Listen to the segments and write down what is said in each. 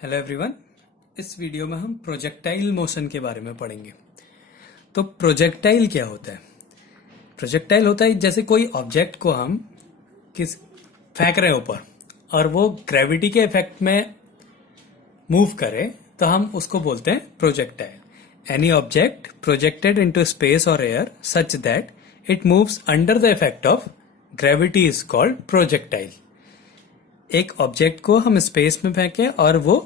Hello everyone. इस video में हम प्रोजेक्टाइल मोशन के बारे में पढ़ेंगे। तो प्रोजेक्टाइल क्या होता है? प्रोजेक्टाइल होता है जैसे कोई ऑब्जेक्ट को हम फेंक रहे हैं ऊपर और वो ग्रेविटी के इफेक्ट में मूव करे तो हम उसको बोलते हैं projectile. Any object projected into space और air such that it moves under the effect of gravity is called projectile. एक ऑब्जेक्ट को हम स्पेस में फेंके और वो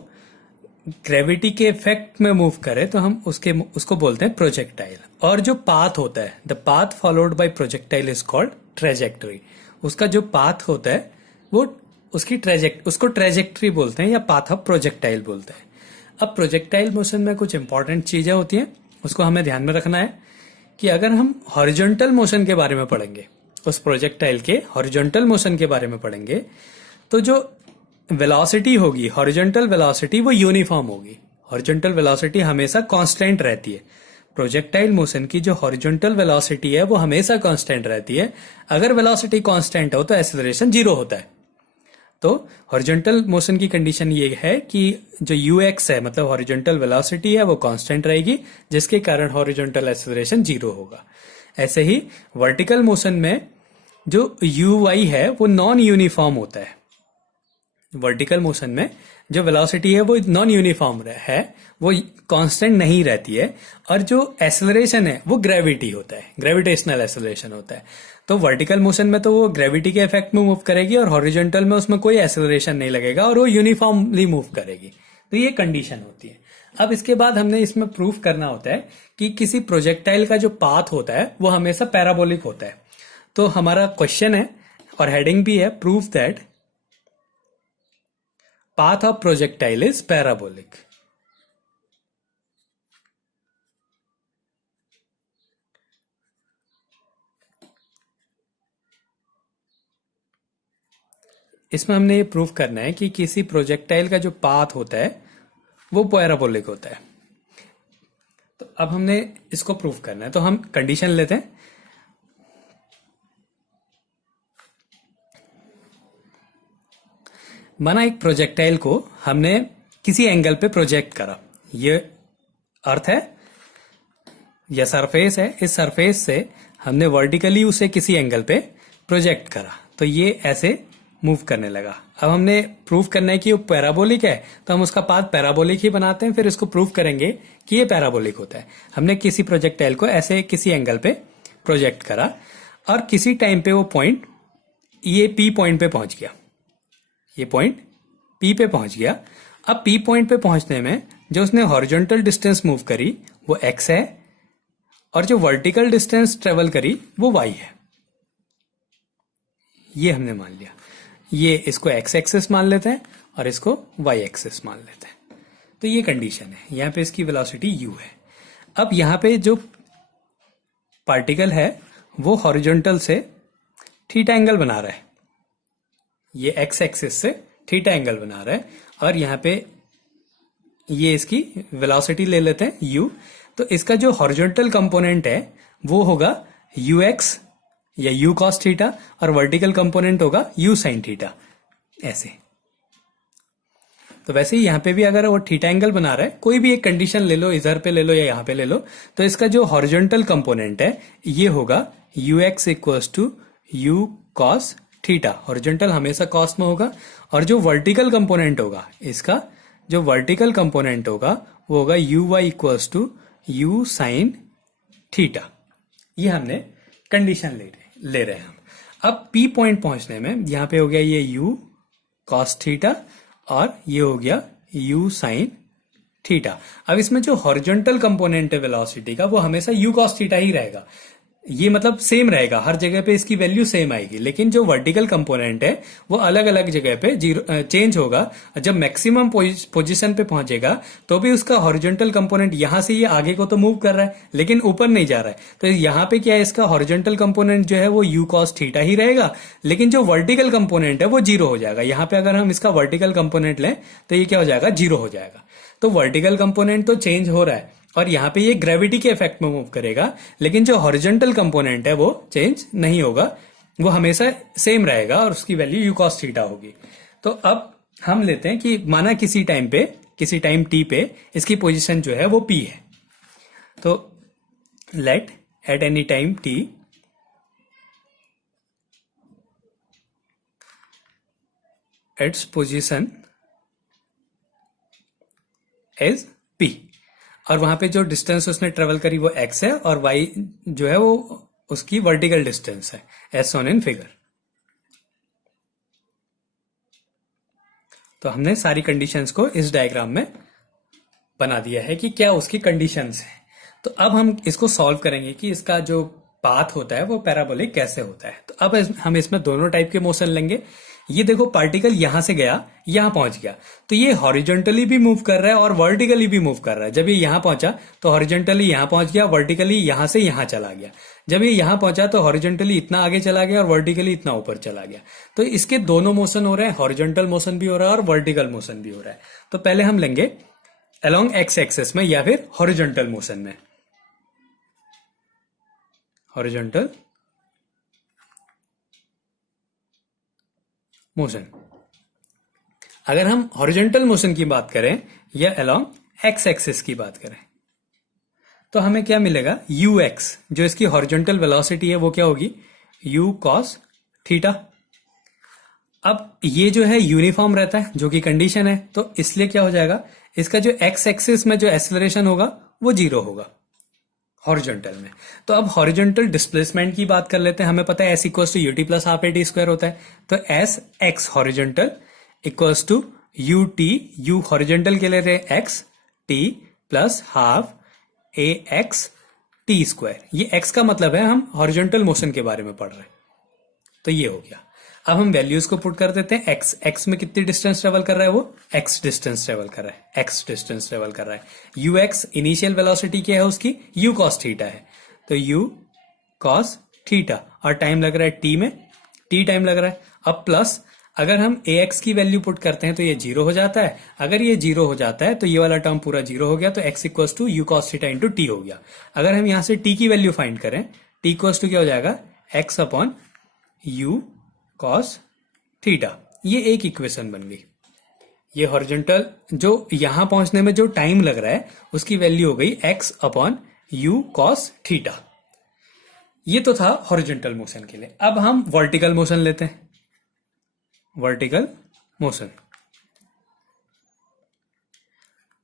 ग्रेविटी के इफेक्ट में मूव करे तो हम उसको बोलते हैं प्रोजेक्टाइल। और जो पाथ होता है, the path followed by projectile is called trajectory. उसका जो पाथ होता है वो उसको ट्रेजेक्टरी बोलते हैं या पाथ ऑफ प्रोजेक्टाइल बोलते हैं। अब प्रोजेक्टाइल मोशन में कुछ इंपॉर्टेंट चीजें होती हैं, उसको हमें ध्यान में रखना है कि अगर हम हॉरिजॉन्टल मोशन के बारे में पढ़ेंगे, उस प्रोजेक्टाइल के हॉरिजॉन्टल मोशन के बारे में पढ़ेंगे, तो जो वेलोसिटी होगी, हॉरिजॉन्टल वेलोसिटी, वो यूनिफॉर्म होगी। हॉरिजॉन्टल वेलोसिटी हमेशा कांस्टेंट रहती है। प्रोजेक्टाइल मोशन की जो हॉरिजॉन्टल वेलोसिटी है वो हमेशा कांस्टेंट रहती है। अगर वेलोसिटी कांस्टेंट हो तो एक्सेलरेशन जीरो होता है। तो हॉरिजॉन्टल मोशन की कंडीशन ये है कि जो ux है, मतलब हॉरिजॉन्टल वेलोसिटी है, वो कांस्टेंट रहेगी, जिसके कारण हॉरिजॉन्टल एक्सेलरेशन जीरो होगा। ऐसे ही वर्टिकल मोशन में जो uy है वो नॉन यूनिफॉर्म होता है। वर्टिकल मोशन में जो वेलोसिटी है वो नॉन यूनिफॉर्म है, वो कांस्टेंट नहीं रहती है। और जो एक्सेलरेशन है वो ग्रेविटी होता है, ग्रेविटेशनल एक्सेलरेशन होता है। तो वर्टिकल मोशन में तो वो ग्रेविटी के इफेक्ट में मूव करेगी और हॉरिजॉन्टल में उसमें कोई एक्सेलरेशन नहीं लगेगा और वो यूनिफॉर्मली मूव करेगी। तो ये कंडीशन होती है। अब इसके बाद हमने इसमें प्रूफ करना होता है कि किसी प्रोजेक्टाइल का जो पाथ होता है वो हमेशा पैराबोलिक होता है। तो हमारा क्वेश्चन है और हेडिंग भी है, proof that path of projectile is parabolic। इसमें हमने ये प्रूफ करना है कि किसी प्रोजेक्टाइल का जो पाथ होता है वो पैराबोलिक होता है। तो अब हमने इसको प्रूफ करना है, तो हम कंडीशन लेते हैं। माना एक प्रोजेक्टाइल को हमने किसी एंगल पे प्रोजेक्ट करा। ये अर्थ है या सरफेस है, इस सरफेस से हमने वर्टिकली उसे किसी एंगल पे प्रोजेक्ट करा तो ये ऐसे मूव करने लगा। अब हमने प्रूफ करना है कि वो पैराबोलिक है, तो हम उसका पाथ पैराबोलिक ही बनाते हैं, फिर इसको प्रूफ करेंगे कि ये पैराबोलिक होता है। हमने किसी प्रोजेक्टाइल को ऐसे किसी एंगल पे प्रोजेक्ट करा और किसी टाइम पे वो पॉइंट, ये पी पॉइंट पे पहुंच गया। ये पॉइंट P पे पहुंच गया। अब P पॉइंट पे पहुंचने में जो उसने हॉरिजॉन्टल डिस्टेंस मूव करी वो x है और जो वर्टिकल डिस्टेंस ट्रेवल करी वो y है। ये हमने मान लिया। ये इसको x एक्सिस मान लेते हैं और इसको y एक्सिस मान लेते हैं। तो ये कंडीशन है। यहां पे इसकी वेलोसिटी u है। अब यहां पे जो पार्टिकल है वो हॉरिजॉन्टल से थीटा एंगल बना रहा है। ये x एक्सिस से थीटा एंगल बना रहा है और यहाँ पे ये इसकी वेलोसिटी ले लेते हैं u। तो इसका जो हॉरिजॉन्टल कंपोनेंट है वो होगा ux या u cos थीटा और वर्टिकल कंपोनेंट होगा u sin थीटा। ऐसे तो वैसे ही यहाँ पे भी अगर वो थीटा एंगल बना रहा है, कोई भी एक कंडीशन ले लो, इधर पे ले लो या यहाँ पे ले लो, तो इसका जो हॉरिजॉन्टल कंपोनेंट है ये होगा ux equals to u cos थीटा। हॉरिजॉन्टल हमेशा कॉस में होगा और जो वर्टिकल कंपोनेंट होगा, इसका जो वर्टिकल कंपोनेंट होगा वो होगा uy equals to u sine theta. ये हमने कंडीशन ले रहे हैं हम। अब P पॉइंट पहुंचने में यहाँ पे हो गया ये u cos थीटा और ये हो गया u साइन थीटा। अब इसमें जो हॉरिजॉन्टल कंपोनेंट है वेलोसिटी का वो हमेशा u cos थीटा ही रहेगा। ये मतलब सेम रहेगा, हर जगह पे इसकी वैल्यू सेम आएगी। लेकिन जो वर्टिकल कंपोनेंट है वो अलग अलग जगह पे चेंज होगा। जब मैक्सिमम पोजीशन पे पहुंचेगा तो भी उसका हॉरिजॉन्टल कंपोनेंट यहां से ये आगे को तो मूव कर रहा है लेकिन ऊपर नहीं जा रहा है। तो यहाँ पे क्या है, इसका हॉरिजॉन्टल कंपोनेंट जो है वो u cos थीटा ही रहेगा, लेकिन जो वर्टिकल कंपोनेंट है वो जीरो हो जाएगा। यहाँ पे अगर हम इसका वर्टिकल कंपोनेंट लें तो ये क्या हो जाएगा, जीरो हो जाएगा। तो वर्टिकल कंपोनेंट तो चेंज हो रहा है और यहाँ पे ये ग्रेविटी के इफेक्ट में मूव करेगा, लेकिन जो हॉरिजॉन्टल कंपोनेंट है वो चेंज नहीं होगा, वो हमेशा सेम रहेगा और उसकी वैल्यू u cos थीटा होगी। तो अब हम लेते हैं कि माना किसी टाइम पे, किसी टाइम टी पे इसकी पोजीशन जो है वो पी है, तो let at any time t its position is P, और वहां पे जो डिस्टेंस उसने ट्रेवल करी वो एक्स है, और वाई जो है वो उसकी वर्टिकल डिस्टेंस है एस ऑन इन फिगर। तो हमने सारी कंडीशंस को इस डायग्राम में बना दिया है कि क्या उसकी कंडीशंस है। तो अब हम इसको सॉल्व करेंगे कि इसका जो पाथ होता है वो पैराबोलिक कैसे होता है। तो अब हम इसमें दोनों टाइप के मोशन लेंगे। ये देखो पार्टिकल यहां से गया, यहां पहुंच गया, तो ये हॉरिजॉन्टली भी मूव कर रहा है और वर्टिकली भी मूव कर रहा है। जब ये यहां पहुंचा तो हॉरिजॉन्टली यहां पहुंच गया, वर्टिकली यहां से यहां चला गया। जब ये यहां पहुंचा तो हॉरिजॉन्टली इतना आगे चला गया और वर्टिकली इतना ऊपर चला गया। तो इसके दोनों मोशन हो रहे हैं, हॉरिजॉन्टल मोशन भी हो रहा है और वर्टिकल मोशन भी हो रहा है। तो पहले हम लेंगे अलोंग एक्स एक्सेस में या फिर हॉरिजॉन्टल मोशन में। हॉरिजॉन्टल मोशन, अगर हम हॉरिजॉन्टल मोशन की बात करें या अलोंग एक्स एक्सिस की बात करें तो हमें क्या मिलेगा, यू एक्स जो इसकी हॉरिजॉन्टल वेलोसिटी है वो क्या होगी, यू कॉस थीटा। अब ये जो है यूनिफॉर्म रहता है जो कि कंडीशन है, तो इसलिए क्या हो जाएगा, इसका जो एक्स एक्सिस में जो एक्सेलरेशन होगा वो जीरो होगा हॉरिजॉन्टल में। तो अब हॉरिजॉन्टल डिस्प्लेसमेंट की बात कर लेते हैं। हमें पता है S equals to u t plus half a t square होता है, तो S x horizontal equals to u t, u horizontal के लिए रहे x t plus half a x t square. ये एक्स का मतलब है हम हॉरिजॉन्टल मोशन के बारे में पढ़ रहे हैं। तो ये हो गया। अब हम वैल्यूज को पुट कर देते हैं। एक्स, एक्स में कितनी डिस्टेंस ट्रेवल कर रहा है, वो एक्स डिस्टेंस ट्रेवल कर रहा है, एक्स डिस्टेंस ट्रेवल कर रहा है। यू एक्स इनिशियल वेलोसिटी क्या है उसकी, यू कॉस थीटा है, तो यू कॉस थीटा, और टाइम लग रहा है टी में, टी टाइम लग रहा है। अब प्लस अगर हम ए एक्स की वैल्यू पुट करते हैं तो ये जीरो हो जाता है। अगर ये जीरो हो जाता है तो ये वाला टर्म पूरा जीरो हो गया, तो x equals to u cos theta into t हो गया। अगर हम यहां से टी की वैल्यू फाइंड करें, टी इक्वल्स टू क्या हो जाएगा, x upon you cos theta. ये एक इक्वेशन बन गई। ये हॉरिजॉन्टल जो यहां पहुंचने में जो टाइम लग रहा है उसकी वैल्यू हो गई x upon you cos theta. ये तो था हॉरिजॉन्टल मोशन के लिए। अब हम वर्टिकल मोशन लेते हैं। वर्टिकल मोशन,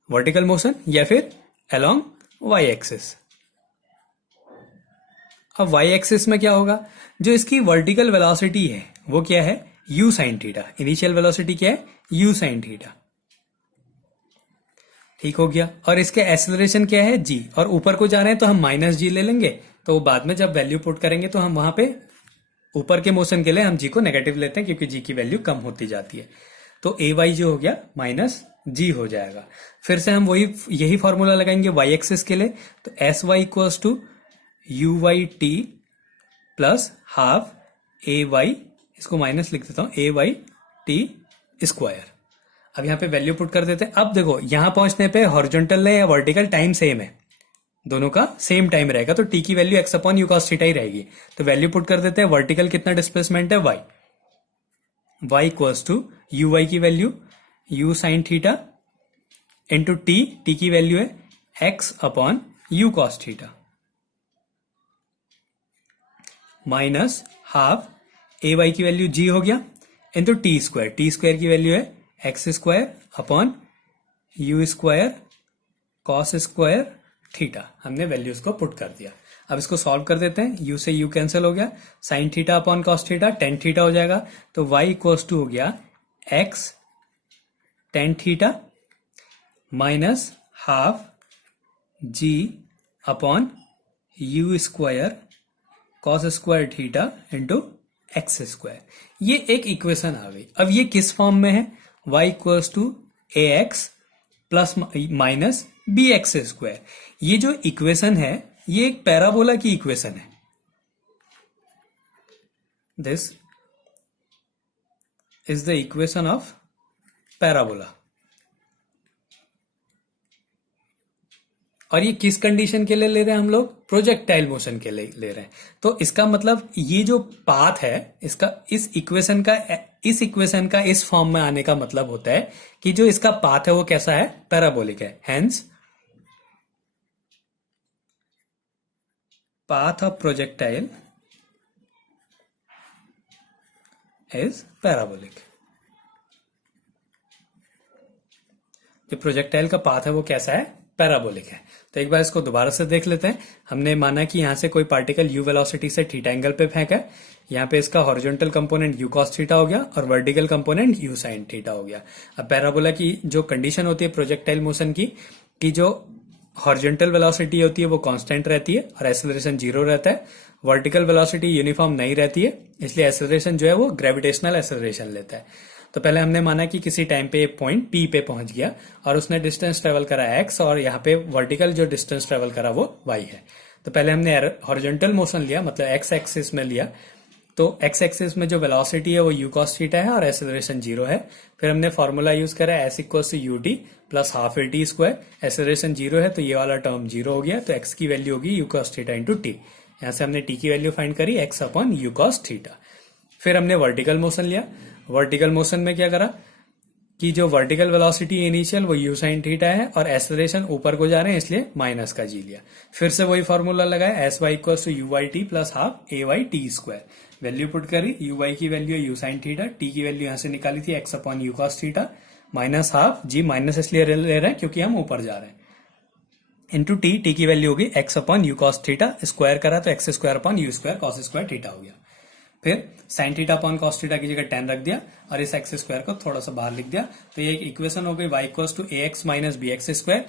वर्टिकल मोशन या फिर अलोंग वाई एक्सिस। अब वाई एक्सिस में क्या होगा, जो इसकी वर्टिकल वेलोसिटी है वो क्या है, u sine theta. Initial velocity क्या है, u साइन थीटा। ठीक हो गया। और इसके एक्सेलरेशन क्या है, g, और ऊपर को जा रहे हैं तो हम माइनस जी ले लेंगे। तो बाद में जब वैल्यू पुट करेंगे तो हम वहां पे ऊपर के मोशन के लिए हम g को नेगेटिव लेते हैं क्योंकि g की वैल्यू कम होती जाती है। तो ए वाई जो हो गया माइनस जी हो जाएगा। फिर से हम यही फॉर्मूला लगाएंगे वाई एक्सिस के लिए, तो S y equals to you y t plus half a y, इसको माइनस लिख देता हूं, ए वाई टी स्क्वायर। अब यहां पे वैल्यू पुट कर देते हैं। अब देखो यहां पहुंचने पे हॉरिजॉन्टल है या वर्टिकल, टाइम सेम है, दोनों का सेम टाइम रहेगा, तो टी की value X upon you cos theta ही रहेगी। तो वैल्यू पुट कर देते हैं। वर्टिकल कितना डिस्प्लेसमेंट है, Y, Y equals to you Y की value U sine theta into T, T की वैल्यू है X upon you cos theta minus half a Y की वैल्यू जी हो गया into T square, T square की value है X square upon you square cos square theta. हमने values को put कर दिया। अब इसको सॉल्व कर देते हैं। यू से यू कैंसिल हो गया, sine theta upon cos theta tan theta हो जाएगा। तो वाई इक्वल्स टू हो गया x tan theta minus half g upon you square cos square theta into x square. ये एक इक्वेशन आ गई। अब ये किस फॉर्म में है, y equals to a x plus minus b x square. ये जो इक्वेशन है ये एक पैराबोला की इक्वेशन है। This is the equation of parabola. और ये किस कंडीशन के लिए ले रहे हैं हम लोग, प्रोजेक्टाइल मोशन के लिए ले रहे हैं। तो इसका मतलब ये जो पाथ है इसका, इस इक्वेशन का इस इक्वेशन का इस फॉर्म में आने का मतलब होता है कि जो इसका पाथ है वो कैसा है, पैराबोलिक है। Hence path of projectile is parabolic। जो प्रोजेक्टाइल का पाथ है वो कैसा है, पैराबोलिक है। तो एक बार इसको दोबारा से देख लेते हैं। हमने माना कि यहां से कोई पार्टिकल u वेलोसिटी से थीटा एंगल पे फेंका है। यहाँ पे इसका horizontal component u cos theta हो गया और vertical component u sin theta हो गया। अब पैराबोला की जो कंडीशन होती है प्रोजेक्टाइल मोशन की, कि जो हॉरिजॉन्टल वेलोसिटी होती है वो कांस्टेंट रहती है और एक्सेलरेशन 0 रहता है। वर्टिकल वेलोसिटी यूनिफॉर्म नहीं रहती है, इसलिए एक्सेलरेशन जो है वो ग्रेविटेशनल एक्सेलरेशन लेता है। तो पहले हमने माना कि किसी टाइम पे पॉइंट P पे पहुंच गया और उसने डिस्टेंस ट्रेवल करा x और यहाँ पे वर्टिकल जो डिस्टेंस ट्रेवल करा वो y है। तो पहले हमने हॉरिजॉन्टल मोशन लिया, मतलब x एक्सिस में लिया। तो x एक्सिस में जो वेलोसिटी है वो u cos थीटा है और एक्सेलरेशन 0 है। फिर हमने फॉर्मूला यूज करा s equals to ut plus half a t square. Acceleration 0 है तो ये वाला टर्म 0 हो गया, तो x की वैल्यू होगी u cos theta into t। यहाँ से हमने t की वैल्यू फाइंड करी x upon u cos theta. फिर हमने वर्टिकल मोशन लिया। वर्टिकल मोशन में क्या करा कि जो वर्टिकल वेलोसिटी इनिशियल वो u sin थीटा है और एक्सेलरेशन ऊपर को जा रहे हैं इसलिए माइनस का g लिया। फिर से वही फॉर्मूला लगाया s y equals to u y t plus half a y t square. Value put करी, u y की वैल्यू है u sin थीटा, t की वैल्यू यहां से निकाली थी x upon u cos theta minus half g, minus इसलिए ले रहे हैं क्योंकि हम ऊपर जा रहे हैं, इंटू t की वैल्यू होगी x upon u cos theta. Square करा तो x square upon u square cos square theta हो गया। फिर sin theta upon cos theta की जगह 10 रख दिया और इस x स्क्वायर को थोड़ा सा बाहर लिख दिया। तो ये एक इक्वेशन हो गई y equals to ax minus bx square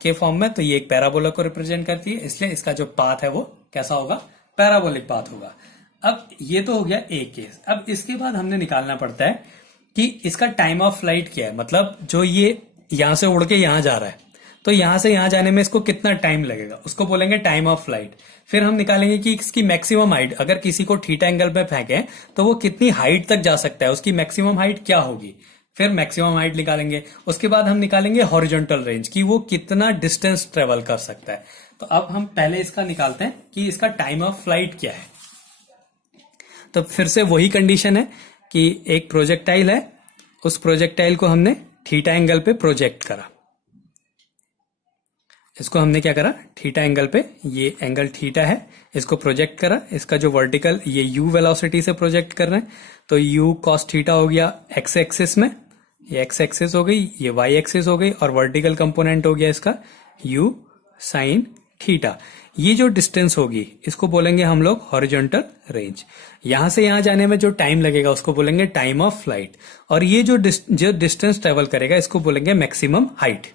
के फॉर्म में। तो ये एक पैराबोला को रिप्रेजेंट करती है, इसलिए इसका जो पाथ है वो कैसा होगा, पैराबोलिक पाथ होगा। अब ये तो हो गया एक केस। अब इसके बाद हमने निकालना पड़ता है कि इसका टाइम ऑफ फ्लाइट क्या है, मतलब जो ये यहां से उड़ के यहां जा रहा है तो यहां से यहां जाने में इसको कितना टाइम लगेगा, उसको बोलेंगे टाइम ऑफ फ्लाइट। फिर हम निकालेंगे कि इसकी मैक्सिमम हाइट, अगर किसी को थीटा एंगल पे फेंके तो वो कितनी हाइट तक जा सकता है, उसकी मैक्सिमम हाइट क्या होगी। फिर मैक्सिमम हाइट निकालेंगे। उसके बाद हम निकालेंगे हॉरिजॉन्टल रेंज कि वो कितना डिस्टेंस ट्रेवल कर सकता है। तो अब हम पहले इसका निकालते हैं कि इसका टाइम ऑफ फ्लाइट क्या है। तो फिर से वही कंडीशन है कि एक प्रोजेक्टाइल है, उस प्रोजेक्टाइल को हमने थीटा एंगल पे प्रोजेक्ट करा। इसको हमने क्या करा, थीटा एंगल पे, ये एंगल थीटा है, इसको प्रोजेक्ट करा। इसका जो वर्टिकल ये u वेलोसिटी से प्रोजेक्ट कर रहे हैं तो u cos थीटा हो गया x एक्सिस में, ये x एक्सिस हो गई, ये y एक्सिस हो गई और वर्टिकल कंपोनेंट हो गया इसका u sin थीटा। ये जो डिस्टेंस होगी इसको बोलेंगे हम लोग हॉरिजॉन्टल रेंज। यहां से यहां जाने में जो टाइम लगेगा उसको बोलेंगे टाइम ऑफ फ्लाइट, और ये जो डिस्टेंस ट्रेवल करेगा इसको बोलेंगे मैक्सिमम हाइट।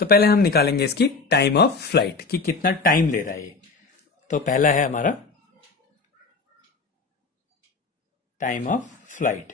तो पहले हम निकालेंगे इसकी टाइम ऑफ फ्लाइट कि कितना टाइम ले रहा है ये। तो पहला है हमारा टाइम ऑफ फ्लाइट।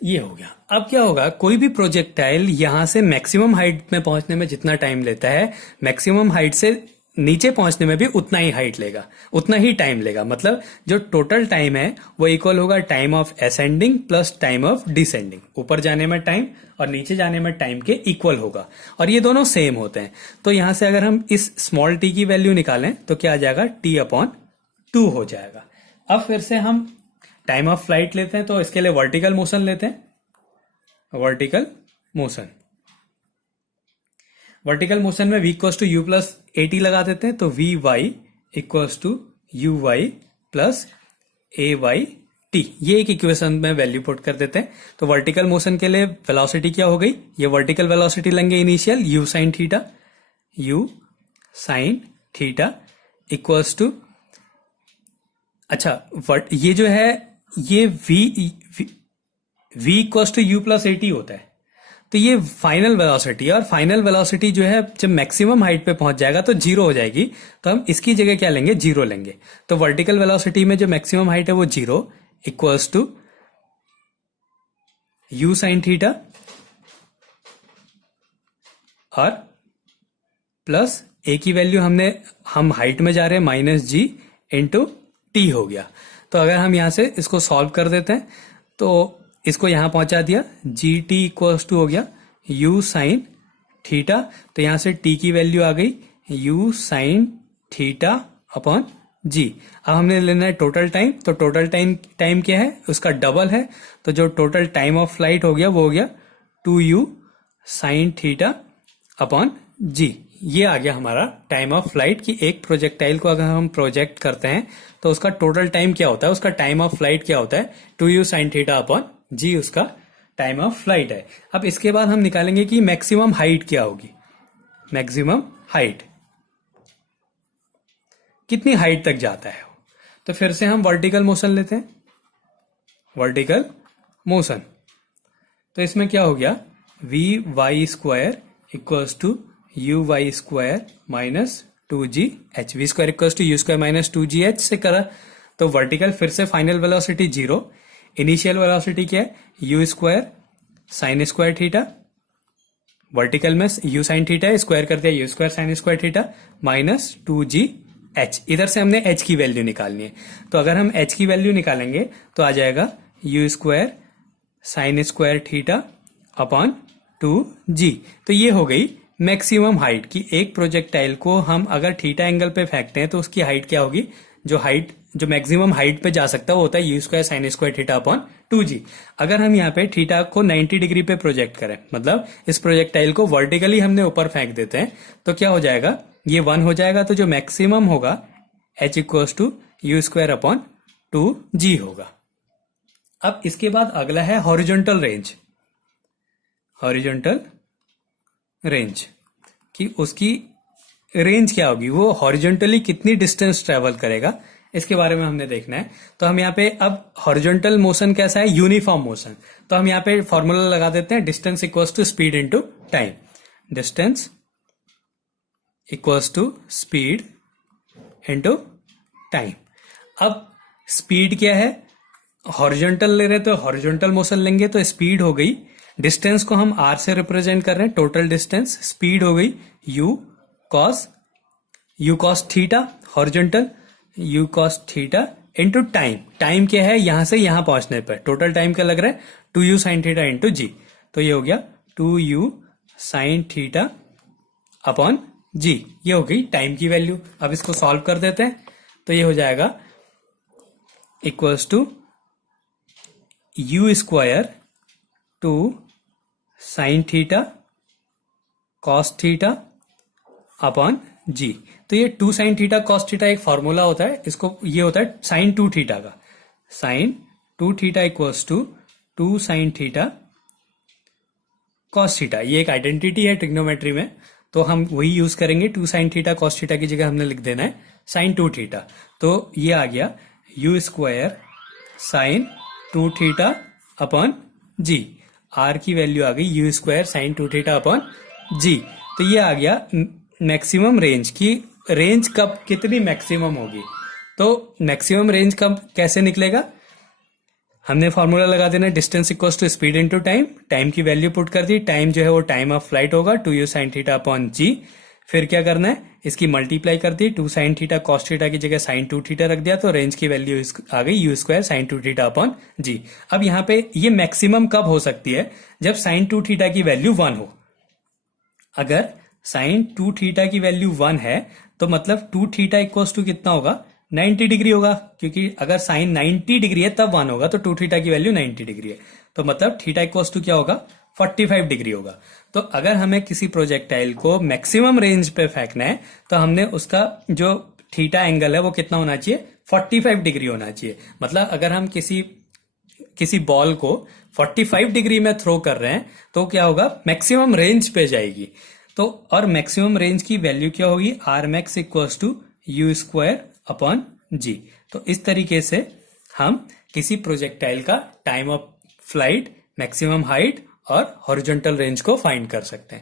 ये हो गया। अब क्या होगा, कोई भी प्रोजेक्टाइल यहां से मैक्सिमम हाइट में पहुंचने में जितना टाइम लेता है, मैक्सिमम हाइट से नीचे पहुंचने में भी उतना ही हाइट लेगा, उतना ही टाइम लेगा। मतलब जो टोटल टाइम है वो इक्वल होगा time of ascending plus time of descending. ऊपर जाने में टाइम और नीचे जाने में टाइम के इक्वल होगा, और ये दोनों सेम होते हैं। तो यहां से अगर हम इस स्मॉल टी की वैल्यू निकालें तो क्या आ जाएगा, t अपॉन 2 हो जाएगा। अब फिर से हम टाइम ऑफ फ्लाइट लेते हैं, तो इसके लिए वर्टिकल मोशन लेते हैं। वर्टिकल मोशन, वर्टिकल मोशन में v equals to u plus a t लगा देते हैं, तो v y equals to you y plus a y t. ये एक इक्वेशन में वैल्यू पुट कर देते हैं। तो वर्टिकल मोशन के लिए वेलोसिटी क्या हो गई, ये वर्टिकल वेलोसिटी लेंगे initial u sin theta, u sin theta equals to, अच्छा ये जो है ये v equals to u plus a t होता है। तो ये फाइनल वेलोसिटी, और फाइनल वेलोसिटी जो है जब मैक्सिमम हाइट पे पहुंच जाएगा तो 0 हो जाएगी। तो हम इसकी जगह क्या लेंगे, 0 लेंगे। तो वर्टिकल वेलोसिटी में जो मैक्सिमम हाइट है वो 0 equals to u sin theta और प्लस a की वैल्यू हम हाइट में जा रहे हैं माइनस g इंटू टी हो गया। तो अगर हम यहां से इसको सॉल्व कर देते हैं तो इसको यहां पहुंचा दिया, जी टी इक्वल्स टू हो गया u साइन थीटा। तो यहां से t की वैल्यू आ गई u sine theta upon G. अब हमने लेना है टोटल टाइम, तो टोटल टाइम क्या है, उसका डबल है, तो जो टोटल टाइम ऑफ फ्लाइट हो गया वो हो गया 2u साइन थीटा अपॉन जी। ये आ गया हमारा टाइम ऑफ फ्लाइट की एक प्रोजेक्टाइल को अगर हम प्रोजेक्ट करते हैं तो उसका टोटल टाइम क्या होता है, उसका टाइम ऑफ फ्लाइट क्या होता है, 2u साइन थीटा अपॉन जी उसका टाइम ऑफ फ्लाइट है। अब इसके बाद हम निकालेंगे कि मैक्सिमम हाइट क्या होगी। मैक्सिमम हाइट कितनी हाइट तक जाता है, तो फिर से हम वर्टिकल मोशन लेते हैं। वर्टिकल मोशन, तो इसमें क्या हो गया, v y square equals to you y square minus 2gh। V square equals to you square minus 2gh से करा, तो वर्टिकल फिर से फाइनल वेलोसिटी 0, इनिशियल वेलोसिटी क्या है, you square sine square theta, vertical में यू साइन थीटा है, square कर दिया you square sine square theta minus 2gh। इधर से हमने h की वैल्यू निकालनी है, तो अगर हम h की वैल्यू निकालेंगे तो आ जाएगा you square sine square theta upon 2g। तो ये हो गई मैक्सिमम हाइट की। एक प्रोजेक्टाइल को हम अगर थीटा एंगल पे फेंकते हैं तो उसकी हाइट क्या होगी, जो मैक्सिमम हाइट पे जा सकता है वो होता है you square sine square theta upon 2g। अगर हम यहाँ पे थीटा को 90 डिग्री पे प्रोजेक्ट करें, मतलब इस प्रोजेक्टाइल को वर्टिकली हमने ऊपर फेंक देते हैं, तो क्या हो जाएगा, ये 1 हो जाएगा, तो जो मैक्सिमम होगा h equals to you square upon 2g होगा। अब इसके बाद अगला है हॉरिजॉन्टल रेंज। हॉरिजॉन्टल रेंज कि उसकी रेंज क्या होगी, वो हॉरिजॉन्टली कितनी डिस्टेंस ट्रेवल करेगा, इसके बारे में हमने देखना है। तो हम यहाँ पे अब हॉरिजॉन्टल मोशन कैसा है, यूनिफॉर्म मोशन, तो हम यहाँ पे फॉर्मूला लगा देते हैं, distance equals to speed into time. Distance equals to speed into time. अब स्पीड क्या है, हॉरिजॉन्टल ले रहे तो हॉरिजॉन्टल मोशन लेंगे तो स्पीड हो गई, डिस्टेंस को हम r से रिप्रेजेंट कर रहे हैं, टोटल डिस्टेंस, स्पीड हो गई u cos थीटा horizontal, u cos theta into time. Time क्या है, यहां से यहां पहुंचने पर टोटल टाइम क्या लग रहा है, 2u साइन थीटा इंटू जी। तो ये हो गया 2u साइन थीटा अपॉन जी, ये हो गई टाइम की वैल्यू। अब इसको सॉल्व कर देते हैं, तो ये हो जाएगा equals to you square 2 sine theta cos theta upon G. तो ये 2 साइन थीटा कॉस थीटा एक फॉर्मूला होता है, इसको ये होता है साइन 2 थीटा का, sine 2 theta equals to 2 sine theta cos theta. ये एक आइडेंटिटी है ट्रिग्नोमेट्री में, तो हम वही यूज करेंगे। 2 साइन थीटा कॉस थीटा की जगह हमने लिख देना है साइन 2 थीटा। तो ये आ गया U square sine 2 theta upon G. R की वैल्यू आ गई U square sine 2 theta upon G. तो ये आ गया मैक्सिमम रेंज की। रेंज कब कितनी मैक्सिमम होगी, तो मैक्सिमम रेंज कब कैसे निकलेगा, हमने फॉर्मूला लगा देना distance equals to speed into time. Time की वैल्यू पुट कर दी, टाइम जो है वो टाइम ऑफ फ्लाइट होगा 2u साइन थीटा अपॉन जी। फिर क्या करना है, इसकी मल्टीप्लाई कर दी, 2 साइन थीटा कॉस थीटा की जगह साइन 2 थीटा रख दिया, तो रेंज की वैल्यू आ गई U square sine 2 theta upon G. अब यहाँ पे ये मैक्सिमम कब हो सकती है, जब साइन 2 थीटा की वैल्यू 1 हो। अगर साइन 2 थीटा की वैल्यू 1 है तो मतलब 2 थीटा इक्वल्स टू कितना होगा, 90 डिग्री होगा, क्योंकि अगर साइन 90 डिग्री है तब 1 होगा, तो 2 थीटा की वैल्यू 90 डिग्री है, तो मतलब थीटा इक्वल्स टू क्या होगा, 45 डिग्री होगा। तो अगर हमें किसी प्रोजेक्टाइल को मैक्सिमम रेंज पे फेंकना है तो हमने उसका जो थीटा एंगल है वो कितना होना चाहिए, 45 डिग्री होना चाहिए। मतलब अगर हम किसी बॉल को 45 डिग्री में थ्रो कर रहे हैं तो क्या होगा, मैक्सिमम रेंज पे जाएगी। तो और मैक्सिमम रेंज की वैल्यू क्या होगी, R max equals to you square upon G. तो इस तरीके से हम किसी प्रोजेक्टाइल का time of flight, maximum height और हॉरिजॉन्टल रेंज को फाइंड कर सकते हैं।